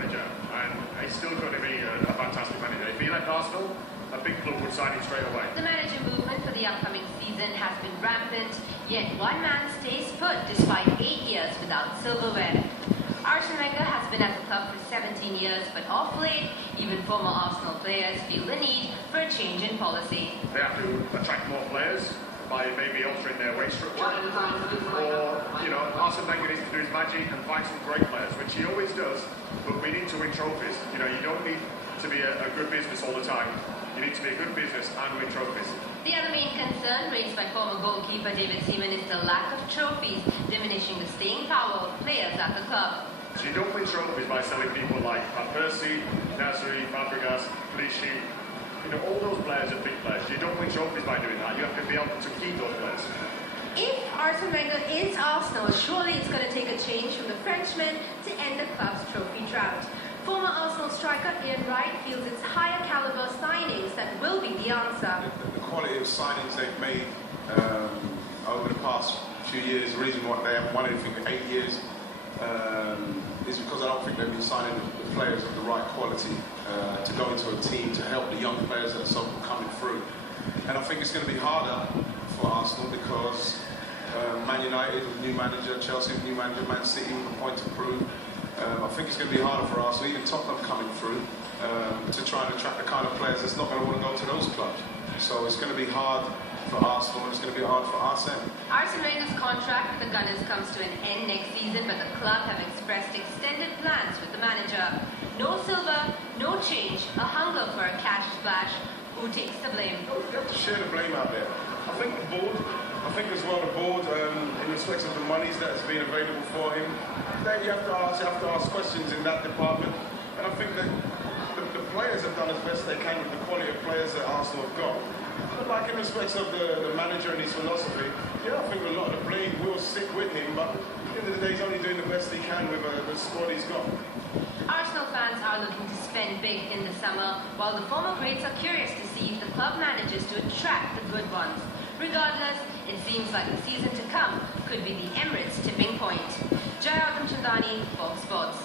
manager, and he's still going to be a fantastic manager. If he left Arsenal, a big club would sign him straight away. The manager movement for the upcoming season has been rampant, yet one man stays put despite 8 years without silverware. Arsene Wenger has been at the club for 17 years, but off late, even former Arsenal players feel the need for a change in policy. They have to attract more players by maybe altering their wage structure, or, Arsene Wenger needs to do his magic and find some great players, which he always does, but we need to win trophies. You don't need to be a good business all the time. You need to be a good business and win trophies. The other main concern raised by former goalkeeper David Seaman is the lack of trophies, diminishing the staying power of players at the club. So you don't win trophies by selling people like Van Persie, Nasri, Fabregas, Clichy. All those players are big players. You don't win trophies by doing that. You have to be able to keep those players. If Arsene Wenger is Arsenal, surely it's going to take a change from the Frenchman to end the club's trophy drought. Former Arsenal striker Ian Wright feels it's higher caliber signings that will be the answer. The quality of signings they've made over the past few years, the reason why they haven't won anything for 8 years, is because I don't think they've been signing the players of the right quality to go into a team to help the young players that are coming through. And I think it's going to be harder for Arsenal because Man United with new manager, Chelsea with new manager, Man City with a point to prove. I think it's going to be harder for Arsenal, even Tottenham coming through, to try and attract the kind of players that's not going to want to go to those clubs. So it's going to be hard for Arsenal, and it's going to be hard for Arsene. Arsene Wenger's contract with the Gunners comes to an end next season, but the club have expressed extended plans with the manager. No silver, no change, a hunger for a cash splash. Who takes the blame? You have to share the blame out there. I think the board, the board, in respect of the monies that has been available for him, then you have to ask questions in that department. And I think that the players have done as best they can with the quality of players that Arsenal have got. But like in respect of the manager and his philosophy, I think a lot of the blame will sit with him, but at the end of the day, he's only doing the best he can with the squad he's got. Arsenal fans are looking to spend big in the summer, while the former greats are curious to see if the club manages to attract the good ones. Regardless, it seems like the season to come could be the Emirates tipping point. Jayardhan Chandani, Fox Sports.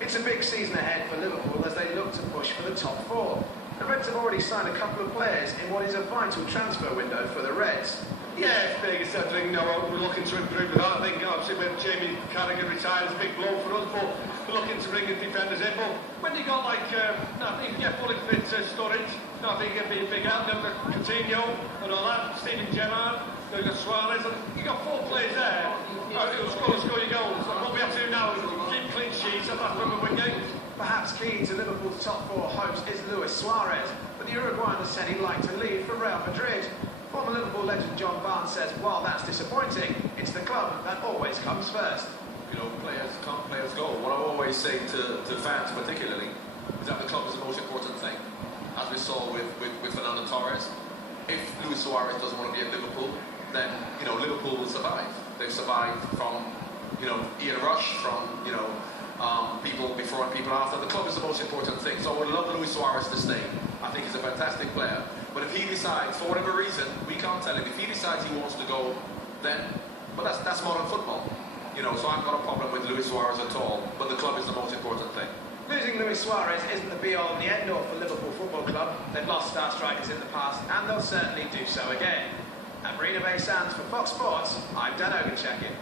It's a big season ahead for Liverpool as they look to push for the top four. The Reds have already signed a couple of players in what is a vital transfer window for the Reds. Yeah, it's big. It's something we're looking to improve with that. I think obviously when Jamie Carragher retired, it's a big blow for us, but we're looking to bring in defenders in. But when you got like, I think you get fully fit Sturridge, I think it'd be a big help. You've got Coutinho and all that, Steven Gerrard, you've got Suarez, and you've got 4 players there who'll score your goals. And what we have to do now is keep clean sheets, and that's when we win games. Perhaps key to Liverpool's top 4 hopes is Luis Suarez, but the Uruguayan has said he'd like to leave for Real Madrid. Former Liverpool legend John Barnes says, while that's disappointing, it's the club that always comes first. Players come, players go. What I always say to fans particularly is that the club is the most important thing. As we saw with Fernando Torres, if Luis Suarez doesn't want to be at Liverpool, then Liverpool will survive. They've survived from Ian Rush, from people before and people after. The club is the most important thing. So I would love Luis Suarez to stay. I think he's a fantastic player. But if he decides, for whatever reason, we can't tell him. If he decides he wants to go, then, but that's modern football. So I've got a problem with Luis Suarez at all. But the club is the most important thing. Losing Luis Suarez isn't the be-all and the end-all for Liverpool Football Club. They've lost star strikers in the past, and they'll certainly do so again. At Marina Bay Sands for Fox Sports, I'm Dan Oguncheckin.